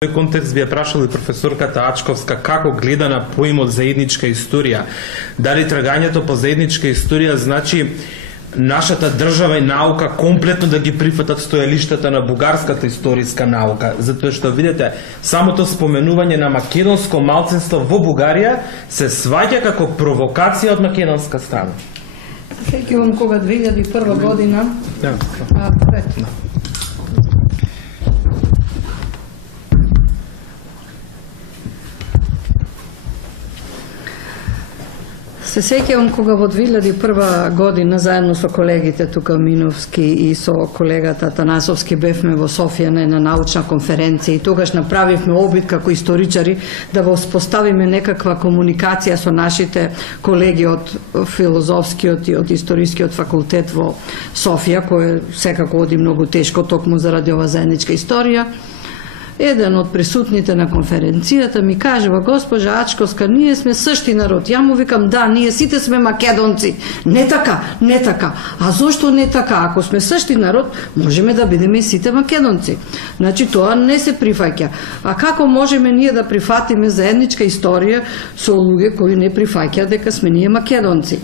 тој контекст би ја прашала и професорката Ачковска како гледа на поимот заедничка историја. Дали трагањето по заедничка историја значи нашата држава и наука комплетно да ги прифатат стојалиштата на бугарската историска наука, затоа што видите, самото споменување на македонско малцинство во Бугарија се сваќа како провокација од македонска страна. Сеќавам кога 2001 година. Се сеќавам кога во 2001 година заедно со колегите тука Миновски и со колегата Танасовски бевме во Софија на една научна конференција и тогаш направивме обид како историчари да воспоставиме некаква комуникација со нашите колеги од филозофскиот и од историскиот факултет во Софија, кој секако оди многу тешко токму заради ова заедничка историја. Еден од присутните на конференцијата ми кажува: госпожа Ачковска, ние сме същи народ. Ја му викам: да, ние сите сме македонци. Не така, не така. А зошто не така? Ако сме същи народ, можеме да бидеме и сите македонци. Значи тоа не се прифаќа. А како можеме ние да прифатиме заедничка историја со луѓе кои не прифаќаат дека сме ние македонци?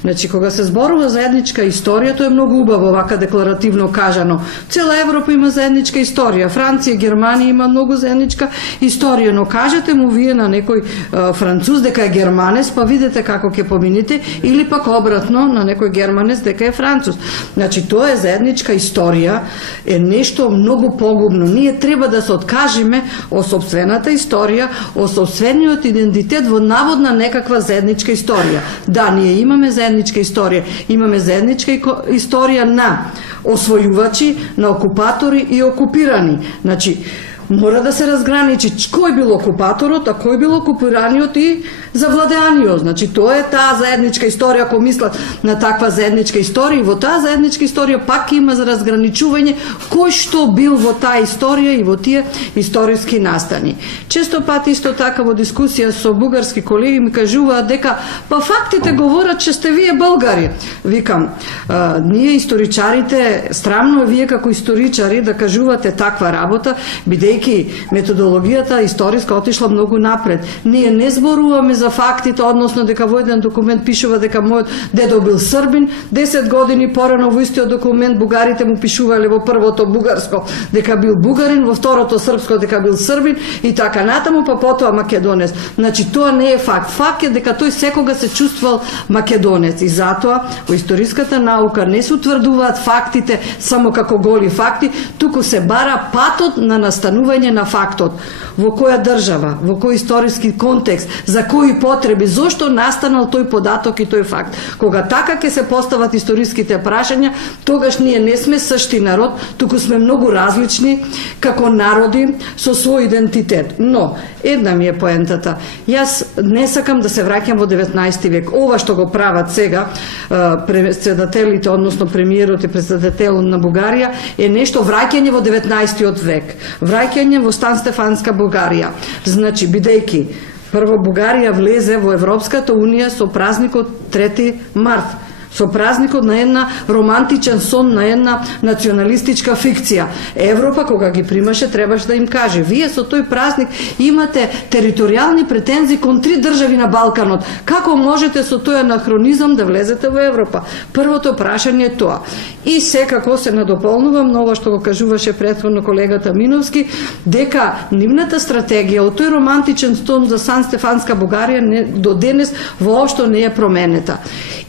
Значи, кога се зборува заедничка историја, тоа е многу убаво вака декларативно кажано. Цела Европа има заедничка историја, Франција, Германија има многу заедничка историја, но кажете му вие на некој француз дека е германец, па видите како ќе помините, или пак обратно на некој германец дека е француз. Значи, тоа е заедничка историја, е нешто многу погубно. Ние треба да се откажеме од сопствената историја, од сопствениот идентитет во наводна некаква заедничка историја. Да, ние имаме заедничка историја, имаме заедничка историја на освојувачи, на окупатори и окупирани. Значи, мора да се разграничи кој бил окупаторот, а кој бил окупираниот и завладеаниот. Значи, тоа е таа заедничка историја, ако мислат на таква заедничка историја, и во таа заедничка историја пак има за разграничување кој што бил во таа историја и во тие историски настани. Често пати исто така во дискусија со бугарски колеги ми кажуваат дека па фактите говорат че сте вие българи. Викам, ние историчарите, срамно вие како историчари да кажувате таква работа, бидејќи методологијата историска отишла многу напред. Ние не зборуваме за фактите, односно дека во еден документ пишува дека мојот дедо бил србин, 10 години порано во истиот документ бугарите му пишувале во првото бугарско дека бил бугарин, во второто српско дека бил србин и така натаму, па потоа македонец. Значи, тоа не е факт. Факт е дека тој секога се чувствувал македонец и затоа во историската наука не се утврдуваат фактите само како голи факти, туку се бара патот на настанување на фактот. Во која држава, во кој историски контекст, за кои потреби, зошто настанал тој податок и тој факт. Кога така ќе се постават историските прашања, тогаш ние не сме същи народ, туку сме многу различни како народи со свој идентитет. Но, една ми е поентата. Јас не сакам да се враќам во 19 век. Ова што го прават сега председателите, односно премиерот и председателот на Бугарија, е нешто враќање во 19 век. Враќање во Сан-Стефанска Бугарија. Значи, бидејќи прво Бугарија влезе во Европската унија со празникот 3 март. Со празникот на една романтичен сон, на една националистичка фикција. Европа, кога ги примаше, требаше да им каже: вие со тој празник имате територијални претензии кон 3 држави на Балканот. Како можете со тој анахронизам да влезете во Европа? Првото прашање е тоа. И секако се надополнувам на ова што го кажуваше претходно колегата Миновски, дека нивната стратегија од тој романтичен сон за Сан-Стефанска Бугарија до денес воопшто не е променета.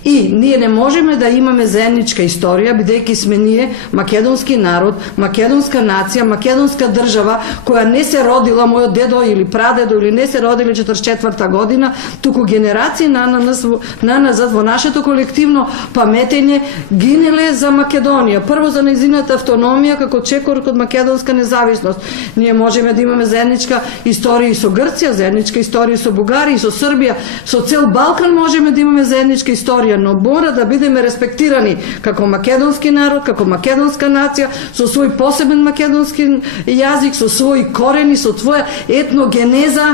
И ние не можеме да имаме заедничка историја, бидејќи сме ние македонски народ, македонска нација, македонска држава, која не се родила мојот дедо или прадедо, или не се родили 44 година, туку генерации назад во нашето колективно паметење гинеле за Македонија. Прво за нејзината автономија како чекор од македонска независност. Ние можеме да имаме заедничка историја и со Грција, заедничка историја и со Бугарија, и со Србија, со цел Балкан можеме да имаме заедничка историја, но мора да бидеме респектирани како македонски народ, како македонска нација, со свој посебен македонски јазик, со своји корени, со своја етногенеза,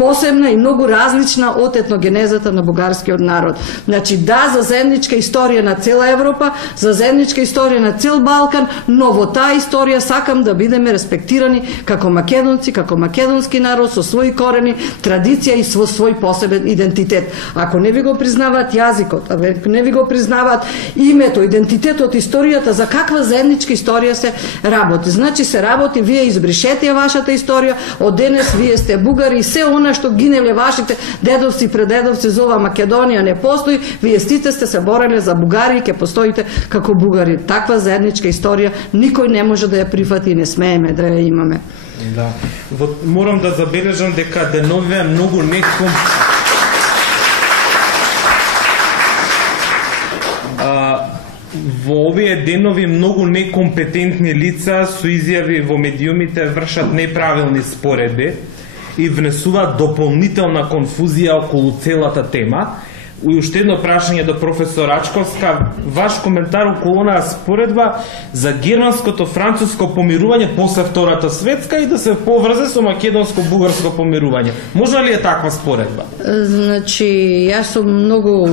посебна и многу различна од етногенезата на бугарскиот народ. Значи да, за заедничка историја на цела Европа, за заедничка историја на цел Балкан, но во таа историја сакам да бидеме респектирани како македонци, како македонски народ со своји корени, традиција и со свој посебен идентитет. Ако не ви го признаваат јазикот, ако не ви го признаваат името, идентитетот, историјата, за каква заедничка историја се работи? Значи се работи, вие избришете ја вашата историја, од денес вие сте бугари и се она што гинеле вашите дедовци и предедовци за ова Македонија не постои, вие сите сте се бореле за бугари и ќе постоите како бугари. Таква заедничка историја никој не може да ја прифати и не смееме да ја имаме. Да. Морам да забележам дека деновиве многу во овие денови многу некомпетентни лица со изјави во медиумите вршат неправилни споредби и внесуваат дополнителна конфузија околу целата тема. И уште едно прашање до професор Ачковска, ваш коментар околу онаа споредба за германско-француско помирување после Втората светска и да се поврзе со македонско-бугарско помирување. Можна ли е таква споредба? Значи, јас сум многу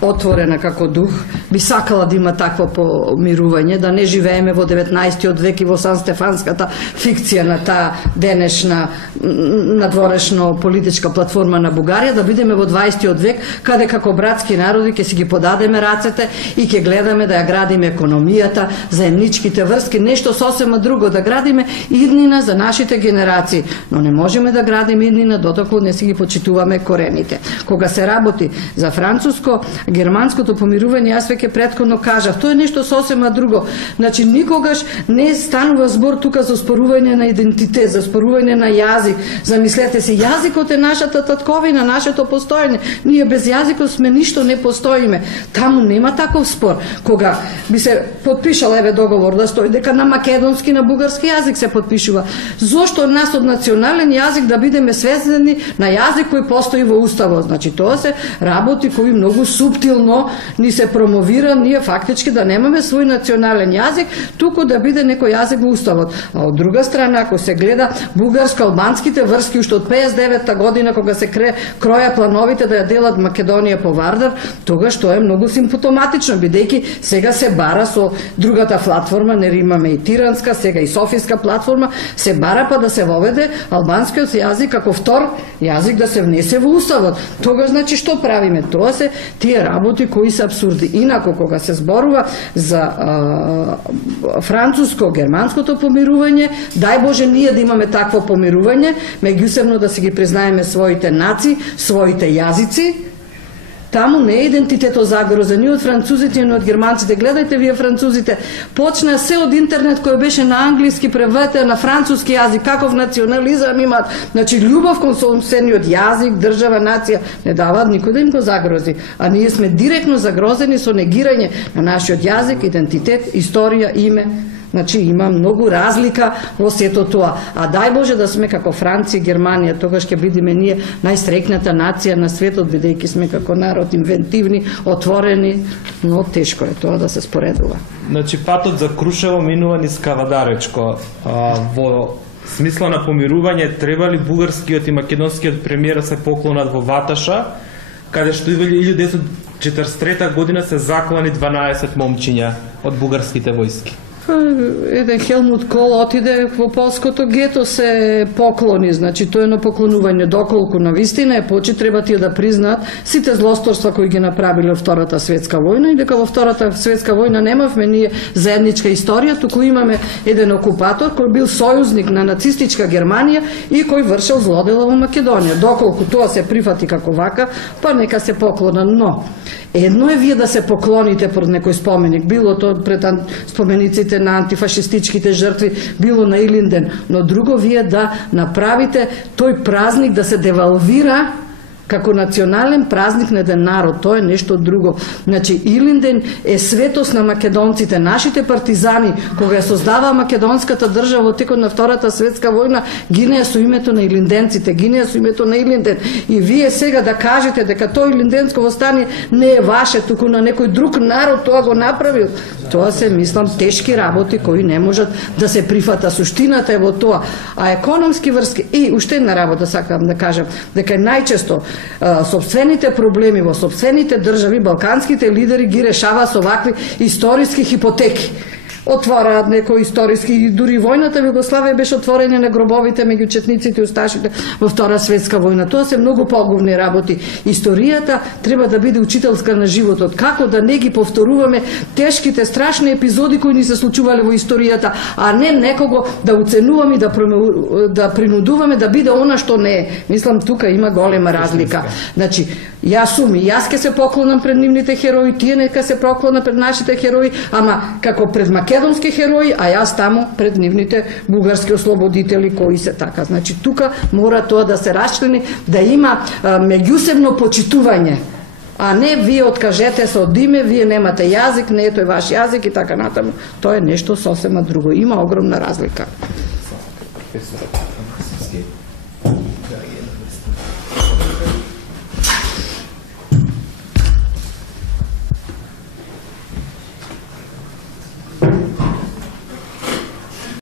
отворена како дух, би сакала да има такво помирување, да не живееме во 19 век и во Сан-Стефанската фикција на таа денешна надворешно политичка платформа на Бугарија, да бидеме во 20 век, каде како братски народи ќе си ги подадеме рацете и ќе гледаме да ја градиме економијата, заедничките врски, нешто сосема друго, да градиме иднина за нашите генерации, но не можеме да градиме иднина додека не си ги почитуваме корените. Кога се работи за француско германското помирување, јас веќе претходно кажав, тоа е нешто сосема друго. Значи, никогаш не станува збор тука за спорување на идентитет, за спорување на јазик. Замислете си, јазикот е нашата татковина, нашето постоење. Ние без јазикот сме ништо не постоиме. Таму нема таков спор. Кога би се подпишал еве договор да стои дека на македонски, на бугарски јазик се подпишува. Зошто нас од национален јазик да бидеме сведени на јазик кој постои во уставот? Значи, тоа се работи кои многу субтилно ни се промовира, ние фактички да немаме свој национален јазик, туку да биде некој јазик во уставот. А од друга страна, ако се гледа бугарско-албанските врски уште од 59-та година, кога се кроја плановите да ја делат Македонија по Вардар, тогаш тоа е многу симптоматично, бидејќи сега се бара со другата платформа, не имаме и Тиранска, сега и Софиска платформа, се бара па да се воведе албанскиот јазик како втор јазик да се внесе во уставот. Тогаш, значи, што правиме? Тоа се тие работи кои се абсурди. Инако, кога се зборува за француско-германското помирување, дај Боже ние да имаме такво помирување, меѓусебно да си ги признаеме своите нации, своите јазици. Таму не е идентитетот загрозен, ни од французите, ни од германците. Гледајте вие французите, почна се од интернет кој беше на англиски преведен на француски јазик, каков национализам имаат. Значи, љубов кон сопствениот јазик, држава, нација, не даваат никој да им го загрози. А ние сме директно загрозени со негирање на нашиот јазик, идентитет, историја, име. Значи, има многу разлика во сето тоа. А дај Боже да сме како Франција и Германија, тогаш ќе бидеме ние најстрекната нација на светот, бидејќи сме како народ инвентивни, отворени, но тешко е тоа да се споредува. Значи, патот за Крушево минува низ Кавадаречко. Во смисла на помирување, треба ли бугарскиот и македонскиот премиер се поклонат во Ваташа, каде што 1943 година се заклани 12 момчиња од бугарските војски? Еден Хелмут Кол отиде во полското гето, се поклони, значи тоа е на поклонување, доколку на вистина е почит, треба тие да признаат сите злосторства кои ги направиле во Втората светска војна и дека во Втората светска војна немавме ние заедничка историја, туку имаме еден окупатор кој бил сојузник на нацистичка Германија и кој вршел злодела во Македонија. Доколку тоа се прифати како вака, па нека се поклона, но едно е вие да се поклоните пред некој споменик, било тоа пред спомениците на антифашистичките жртви, било на Илинден, но друго вие да направите тој празник да се девалвира како национален празник на еден народ, тоа е нешто друго. Значи, Илинден е светост на македонците. Нашите партизани, кога ја создава македонската држава во текот на Втората светска војна, гинеа со името на илинденците, гинеа со името на Илинден. И вие сега да кажете дека тоа илинденско востание не е ваше, туку на некој друг народ тоа го направил, тоа се, мислам, тешки работи кои не можат да се прифата. Суштината е во тоа. А економски врски, и уште една работа сакам да кажам, дека најчесто сопствените проблеми во сопствените држави, балканските лидери ги решава со вакви историски хипотеки. Отвораат некои историски, и дури војната во Југославија беше отворење на гробовите меѓу четниците и усташите во Втора светска војна. Тоа се многу поговни работи. Историјата треба да биде учителска на животот. Како да не ги повторуваме тешките, страшни епизоди кои ни се случувале во историјата, а не некого да уценуваме, да принудуваме да биде она што не е. Мислам, тука има голема разлика. Значи, јас ќе се поклонам пред нивните херои, тие нека се поклонат пред нашите херои, ама како пред македонски херои, а јас таму пред нивните бугарски ослободители кои се така. Значи, тука мора тоа да се расчлени, да има меѓусебно почитување, а не вие откажете се од име, вие немате јазик, не е тој ваш јазик и така натаму. Тоа е нешто сосема друго. Има огромна разлика.